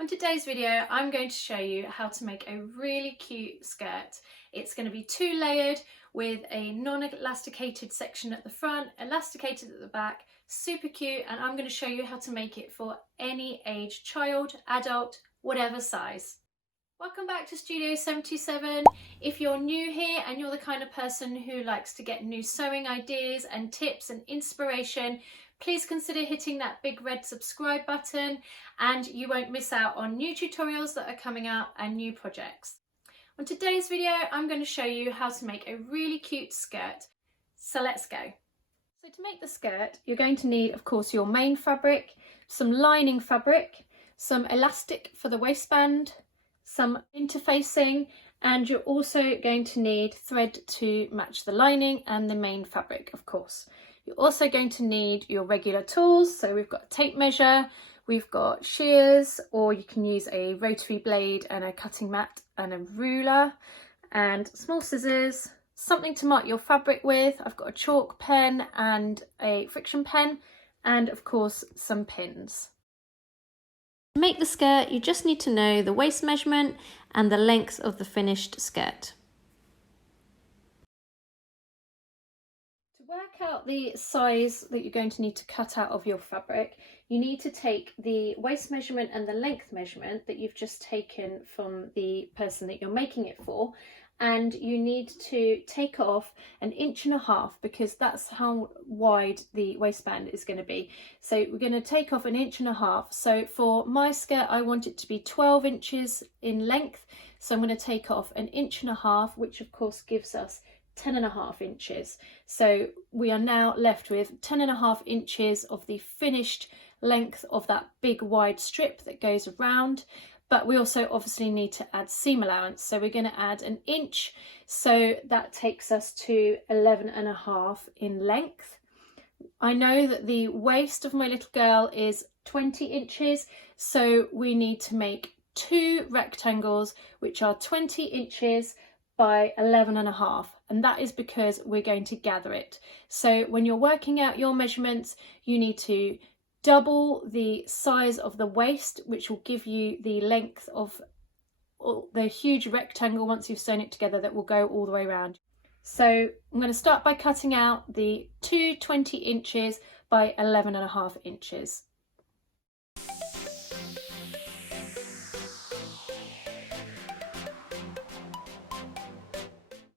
On today's video, I'm going to show you how to make a really cute skirt. It's going to be two layered with a non-elasticated section at the front, elasticated at the back, super cute, and I'm going to show you how to make it for any age, child, adult, whatever size. Welcome back to Studio 77. If you're new here and you're the kind of person who likes to get new sewing ideas and tips and inspiration, please consider hitting that big red subscribe button and you won't miss out on new tutorials that are coming out and new projects. On today's video, I'm going to show you how to make a really cute skirt. So let's go. So to make the skirt, you're going to need, of course, your main fabric, some lining fabric, some elastic for the waistband, some interfacing, and you're also going to need thread to match the lining and the main fabric, of course. You're also going to need your regular tools. So we've got a tape measure, we've got shears, or you can use a rotary blade and a cutting mat and a ruler, and small scissors, something to mark your fabric with. I've got a chalk pen and a friction pen, and of course some pins. To make the skirt, you just need to know the waist measurement and the length of the finished skirt. To work out the size that you're going to need to cut out of your fabric, you need to take the waist measurement and the length measurement that you've just taken from the person that you're making it for, and you need to take off 1.5 inches because that's how wide the waistband is going to be. So we're going to take off 1.5 inches. So for my skirt, I want it to be 12 inches in length. So I'm going to take off 1.5 inches, which of course gives us 10.5 inches. So we are now left with 10.5 inches of the finished length of that big wide strip that goes around. But we also obviously need to add seam allowance, so we're going to add 1 inch, so that takes us to 11.5 in length. I know that the waist of my little girl is 20 inches, so we need to make 2 rectangles which are 20 inches by 11.5, and that is because we're going to gather it. So when you're working out your measurements, you need to double the size of the waist, which will give you the length of the huge rectangle once you've sewn it together that will go all the way around. So I'm going to start by cutting out the 2 20 inches by 11.5 inches.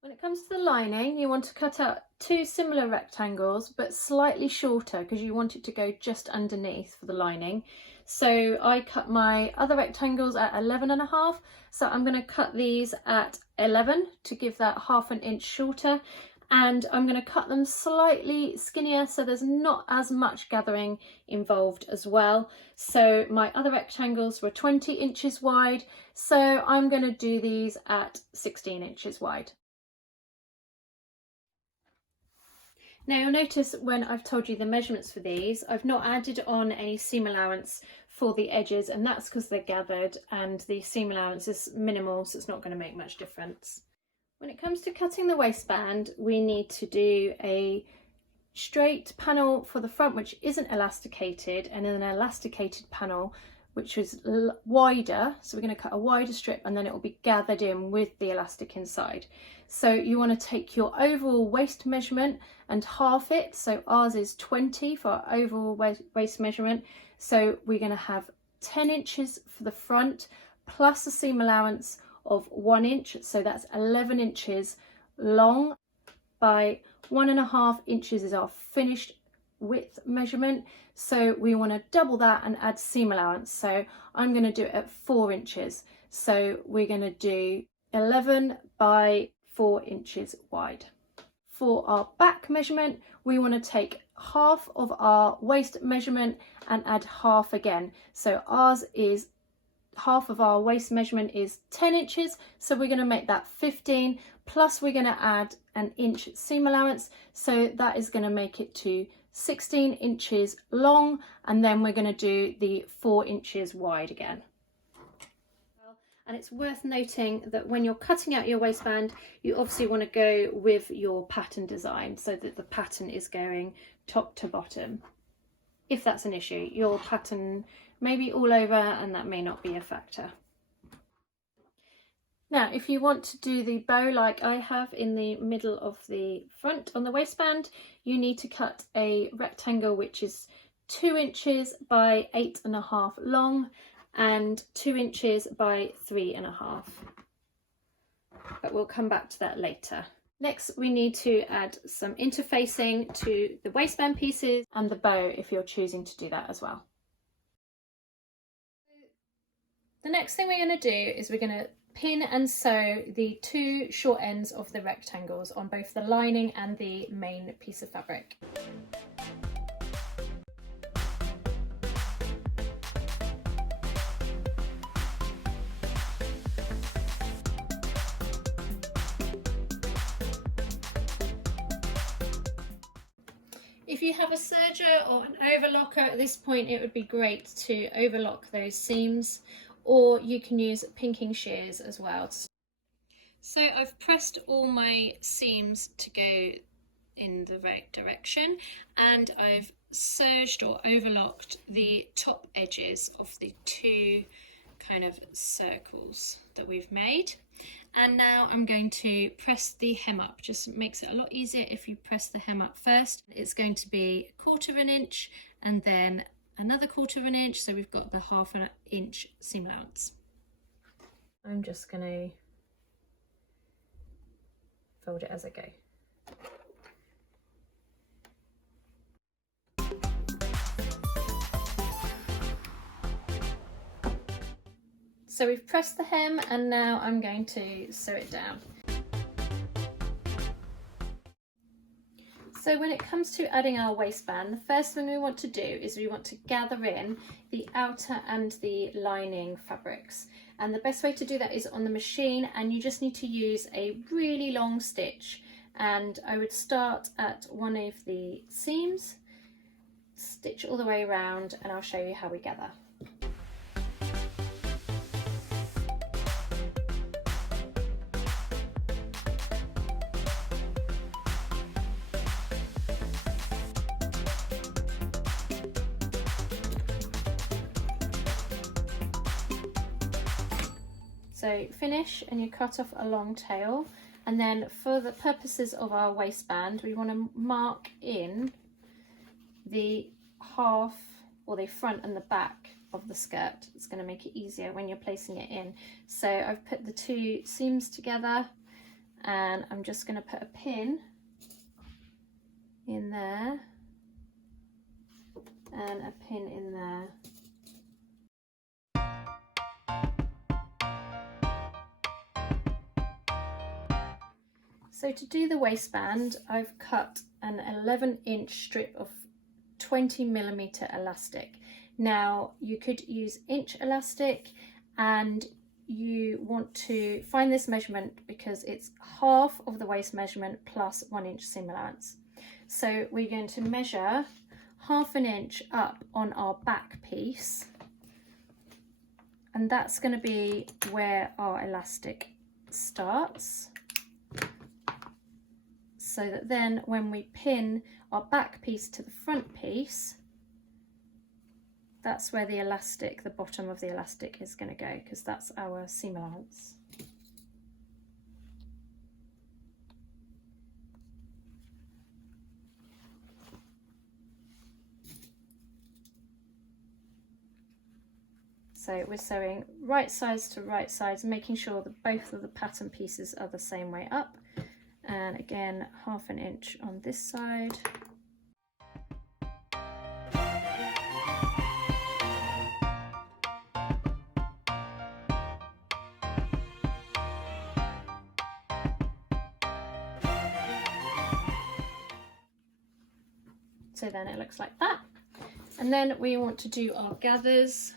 When it comes to the lining, you want to cut out 2 similar rectangles but slightly shorter because you want it to go just underneath for the lining. So I cut my other rectangles at 11.5, so I'm going to cut these at 11 to give that 0.5 inch shorter, and I'm going to cut them slightly skinnier so there's not as much gathering involved as well. So my other rectangles were 20 inches wide, so I'm going to do these at 16 inches wide. Now you'll notice when I've told you the measurements for these, I've not added on any seam allowance for the edges, and that's because they're gathered and the seam allowance is minimal, so it's not going to make much difference. When it comes to cutting the waistband, we need to do a straight panel for the front which isn't elasticated, and then an elasticated panel which is wider, so we're going to cut a wider strip and then it will be gathered in with the elastic inside. So you want to take your overall waist measurement and half it, so ours is 20 for our overall waist measurement, so we're going to have 10 inches for the front plus a seam allowance of 1 inch, so that's 11 inches long by 1.5 inches is our finished width measurement, so we want to double that and add seam allowance. So I'm going to do it at 4 inches, so we're going to do 11 by 4 inches wide. For our back measurement, we want to take half of our waist measurement and add half again, so ours is half of our waist measurement is 10 inches, so we're going to make that 15, plus we're going to add 1 inch seam allowance, so that is going to make it to 16 inches long, and then we're going to do the 4 inches wide again. And it's worth noting that when you're cutting out your waistband, you obviously want to go with your pattern design so that the pattern is going top to bottom. If that's an issue, your pattern maybe all over, and that may not be a factor. Now, if you want to do the bow like I have in the middle of the front on the waistband, you need to cut a rectangle which is 2 inches by 8.5 long and 2 inches by 3.5. But we'll come back to that later. Next, we need to add some interfacing to the waistband pieces and the bow if you're choosing to do that as well. The next thing we're going to do is we're going to pin and sew the 2 short ends of the rectangles on both the lining and the main piece of fabric. If you have a serger or an overlocker at this point, it would be great to overlock those seams, or you can use pinking shears as well. So I've pressed all my seams to go in the right direction, and I've serged or overlocked the top edges of the 2 kind of circles that we've made. And now I'm going to press the hem up. Just makes it a lot easier if you press the hem up first. It's going to be 1/4 inch and then another 1/4 inch, so we've got the 1/2 inch seam allowance. I'm just going to fold it as I go. So we've pressed the hem and now I'm going to sew it down. So when it comes to adding our waistband, the first thing we want to do is we want to gather in the outer and the lining fabrics. And the best way to do that is on the machine, and you just need to use a really long stitch. And I would start at one of the seams, stitch all the way around, and I'll show you how we gather. So finish and you cut off a long tail, and then for the purposes of our waistband we want to mark in the half or the front and the back of the skirt. It's going to make it easier when you're placing it in. So I've put the 2 seams together and I'm just going to put a pin in there and a pin in there. So to do the waistband, I've cut an 11-inch strip of 20mm elastic. Now you could use inch elastic, and you want to find this measurement because it's half of the waist measurement plus 1 inch seam allowance. So we're going to measure 1/2 inch up on our back piece, and that's going to be where our elastic starts. So that then when we pin our back piece to the front piece, that's where the elastic, the bottom of the elastic is going to go, because that's our seam allowance. So we're sewing right sides to right sides, making sure that both of the pattern pieces are the same way up. And again, 1/2 inch on this side. So then it looks like that. And then we want to do our gathers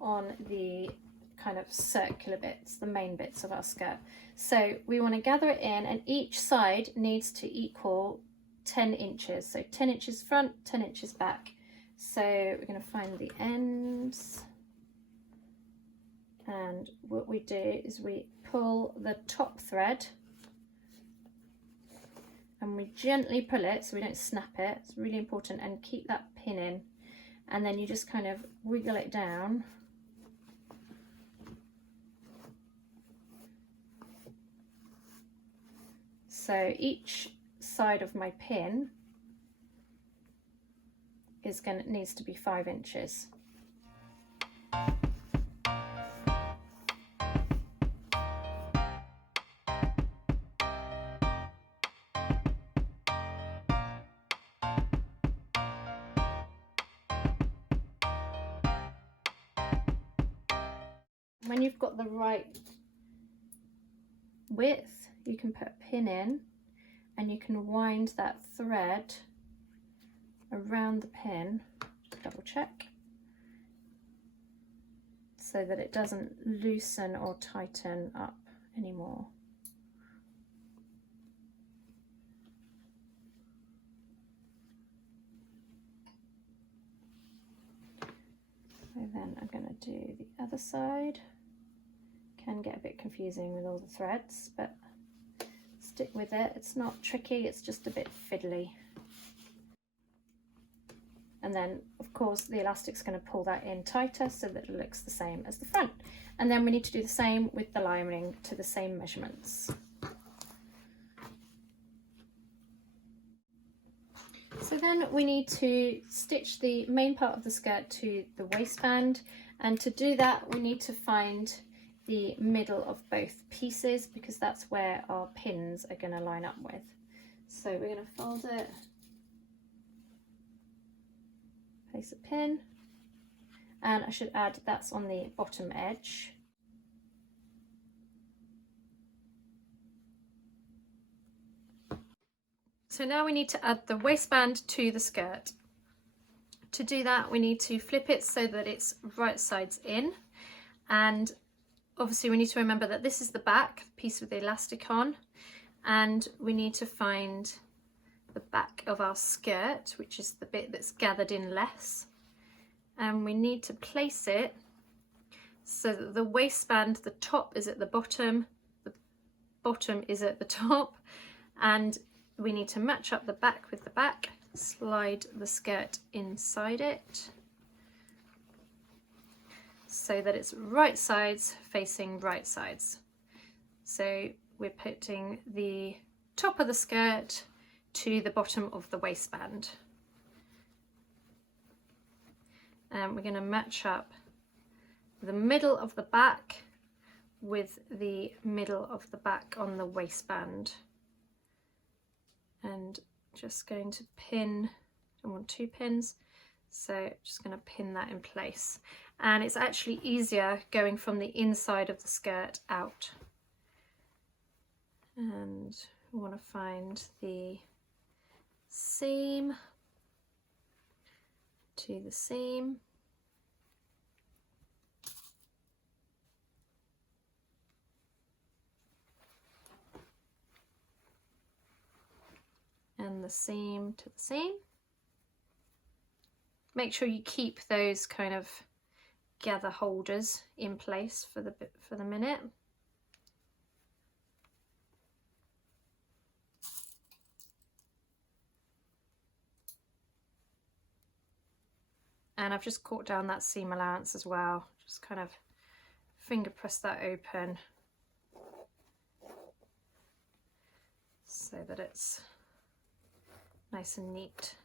on the kind of circular bits, the main bits of our skirt. So we want to gather it in, and each side needs to equal 10 inches. So 10 inches front, 10 inches back. So we're going to find the ends, and what we do is we pull the top thread and we gently pull it so we don't snap it. It's really important, and keep that pin in. and then you just kind of wiggle it down. So each side of my pin needs to be 5 inches. When you've got the right width, you can put a pin in and you can wind that thread around the pin, double check, so that it doesn't loosen or tighten up anymore. So then I'm going to do the other side. Can get a bit confusing with all the threads, but stick with it. It's not tricky, it's just a bit fiddly. And then of course the elastic's going to pull that in tighter so that it looks the same as the front. And then we need to do the same with the lining to the same measurements. So then we need to stitch the main part of the skirt to the waistband, and to do that we need to find the middle of both pieces because that's where our pins are going to line up with. So we're going to fold it, place a pin, and I should add that's on the bottom edge. So now we need to add the waistband to the skirt. To do that we need to flip it so that it's right sides in, and obviously we need to remember that this is the back piece with the elastic on, and we need to find the back of our skirt, which is the bit that's gathered in less, and we need to place it so that the waistband, the top is at the bottom is at the top, and we need to match up the back with the back, slide the skirt inside it so that it's right sides facing right sides. So we're putting the top of the skirt to the bottom of the waistband, and we're going to match up the middle of the back with the middle of the back on the waistband, and just going to pin, I want 2 pins, so just going to pin that in place. And it's actually easier going from the inside of the skirt out. And we want to find the seam to the seam. And the seam to the seam. Make sure you keep those kind of gather holders in place for the minute. And I've just caught down that seam allowance as well. Just kind of finger press that open so that it's nice and neat.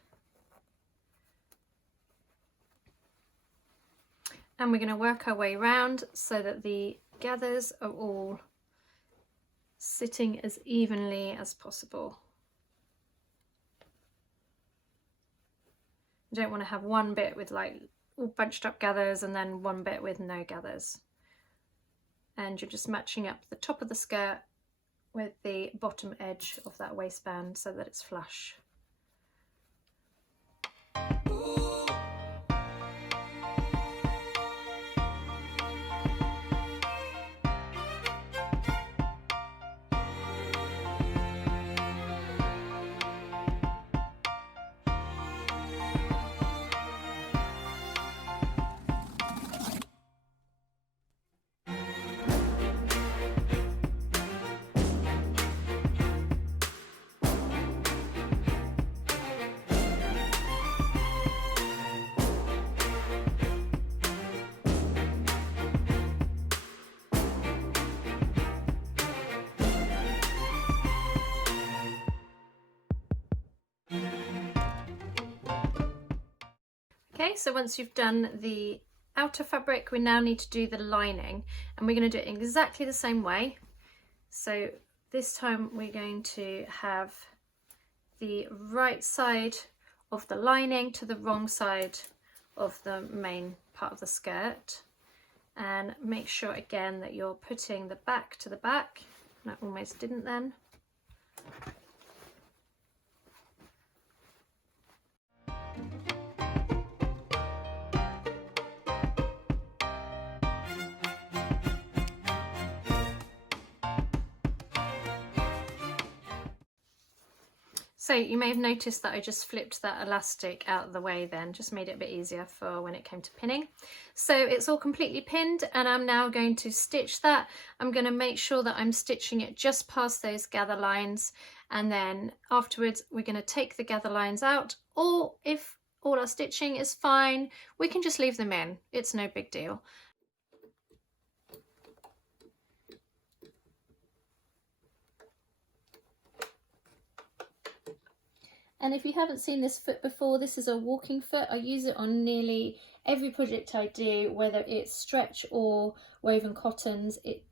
And we're going to work our way around so that the gathers are all sitting as evenly as possible. You don't want to have one bit with like all bunched up gathers and then one bit with no gathers. And you're just matching up the top of the skirt with the bottom edge of that waistband so that it's flush. Okay, so once you've done the outer fabric, we now need to do the lining, and we're going to do it in exactly the same way. So this time we're going to have the right side of the lining to the wrong side of the main part of the skirt, and make sure again that you're putting the back to the back. I almost didn't then. So you may have noticed that I just flipped that elastic out of the way then, just made it a bit easier for when it came to pinning. So it's all completely pinned, and I'm now going to stitch that. I'm going to make sure that I'm stitching it just past those gather lines, and then afterwards we're going to take the gather lines out, or if all our stitching is fine, we can just leave them in. It's no big deal. And if you haven't seen this foot before, this is a walking foot. I use it on nearly every project I do, whether it's stretch or woven cottons. It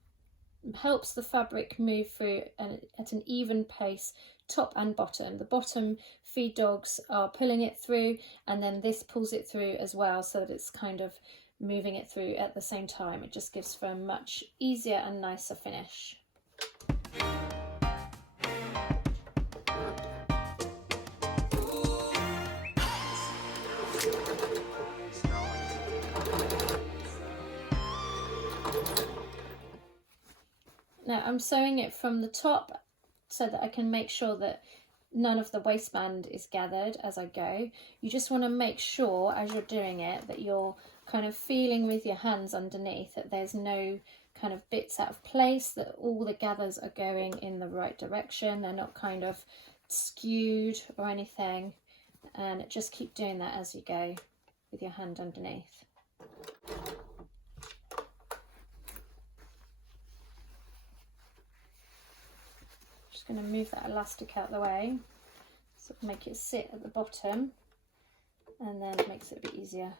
helps the fabric move through at an even pace, top and bottom. The bottom feed dogs are pulling it through, and then this pulls it through as well, so that it's kind of moving it through at the same time. It just gives for a much easier and nicer finish. Now I'm sewing it from the top so that I can make sure that none of the waistband is gathered as I go. You just want to make sure as you're doing it that you're kind of feeling with your hands underneath that there's no kind of bits out of place, that all the gathers are going in the right direction, they're not kind of skewed or anything, and just keep doing that as you go with your hand underneath. Going to move that elastic out of the way, so make it sit at the bottom, and then it makes it a bit easier.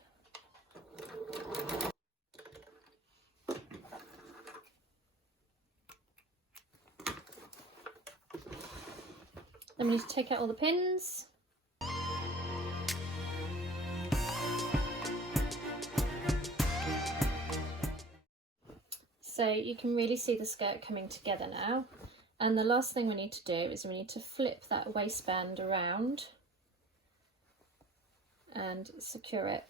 Then we need to take out all the pins. So you can really see the skirt coming together now. And the last thing we need to do is we need to flip that waistband around and secure it.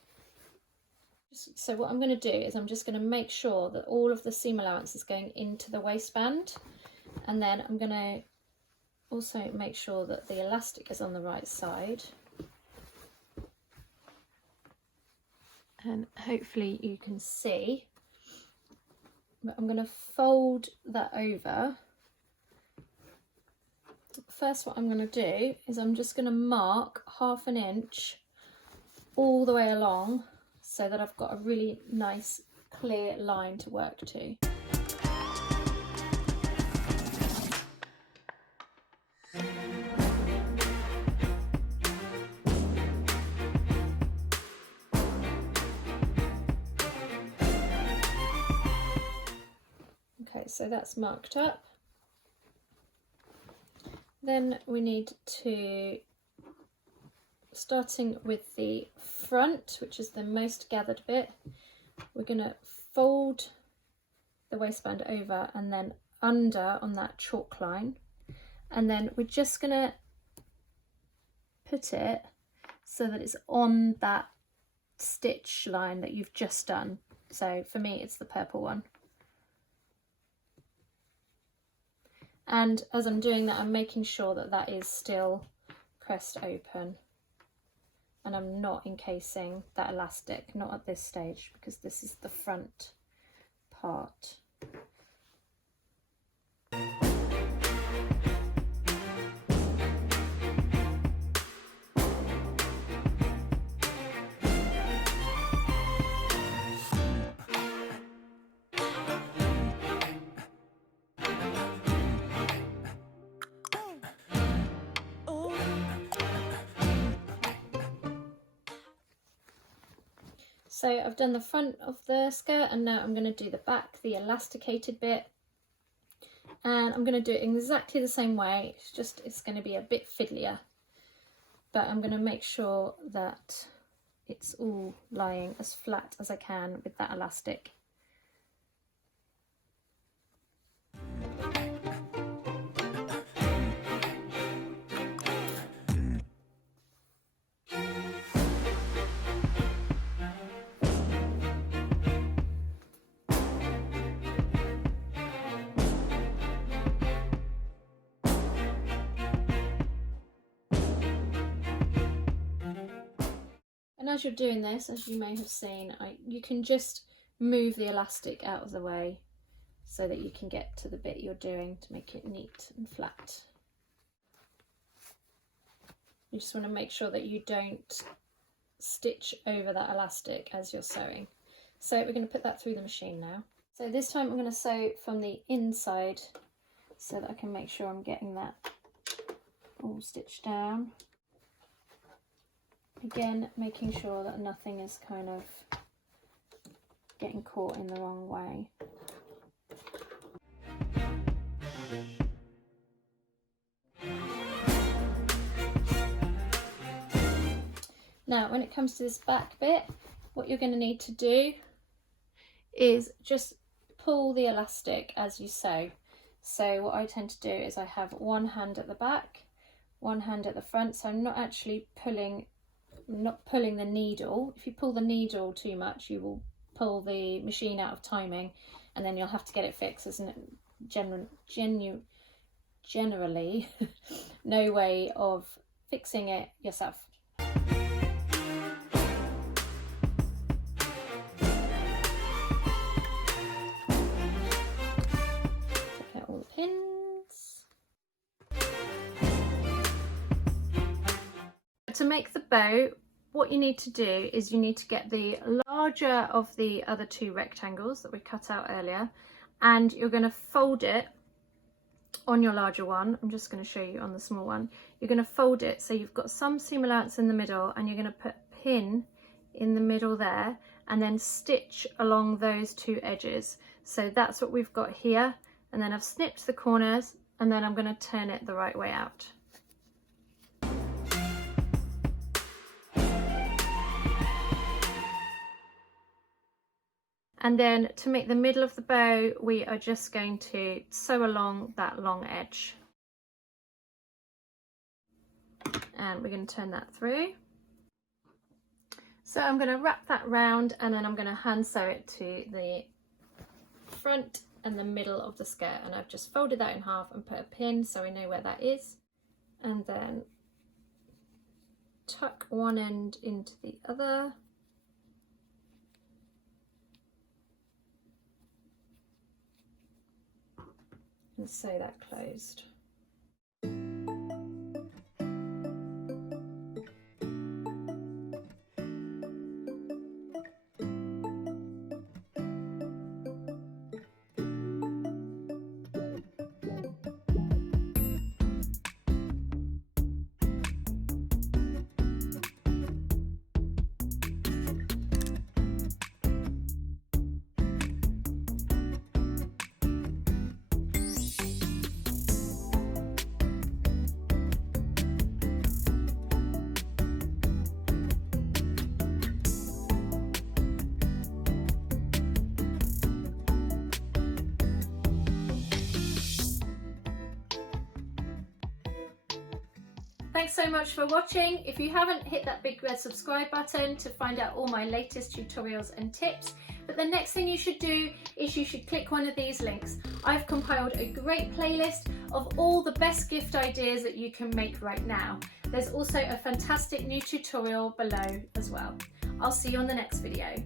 So what I'm going to do is I'm just going to make sure that all of the seam allowance is going into the waistband, and then I'm going to also make sure that the elastic is on the right side. And hopefully you can see, but I'm going to fold that over. First, what I'm going to do is I'm just going to mark 1/2 inch all the way along so that I've got a really nice clear line to work to. Okay, so that's marked up. Then we need to, starting with the front, which is the most gathered bit, we're going to fold the waistband over and then under on that chalk line, and then we're just going to put it so that it's on that stitch line that you've just done. So for me it's the purple one. And as I'm doing that, I'm making sure that that is still pressed open, and I'm not encasing that elastic, not at this stage, because this is the front part. So I've done the front of the skirt and now I'm going to do the back, the elasticated bit. And I'm going to do it exactly the same way, it's going to be a bit fiddlier. But I'm going to make sure that it's all lying as flat as I can with that elastic. And as you're doing this, as you may have seen, you can just move the elastic out of the way so that you can get to the bit you're doing to make it neat and flat. You just want to make sure that you don't stitch over that elastic as you're sewing. So we're going to put that through the machine now. So this time I'm going to sew from the inside so that I can make sure I'm getting that all stitched down. Again, making sure that nothing is kind of getting caught in the wrong way. Now, when it comes to this back bit, what you're going to need to do is just pull the elastic as you sew. So what I tend to do is I have one hand at the back, one hand at the front, so I'm not actually pulling the needle. If you pull the needle too much, you will pull the machine out of timing and then you'll have to get it fixed. There's generally no way of fixing it yourself. Take out all the pins. To make the bow, what you need to do is you need to get the larger of the other two rectangles that we cut out earlier, and you're going to fold it on your larger one. I'm just going to show you on the small one. You're going to fold it so you've got some seam allowance in the middle, and you're going to put a pin in the middle there and then stitch along those two edges. So that's what we've got here, and then I've snipped the corners and then I'm going to turn it the right way out. And then to make the middle of the bow, we are just going to sew along that long edge. And we're going to turn that through. So I'm going to wrap that round and then I'm going to hand sew it to the front and the middle of the skirt. And I've just folded that in half and put a pin so we know where that is. And then tuck one end into the other. And sew that closed. Thanks so much for watching. If you haven't, hit that big red subscribe button to find out all my latest tutorials and tips. But the next thing you should do is you should click one of these links. I've compiled a great playlist of all the best gift ideas that you can make right now. There's also a fantastic new tutorial below as well. I'll see you on the next video.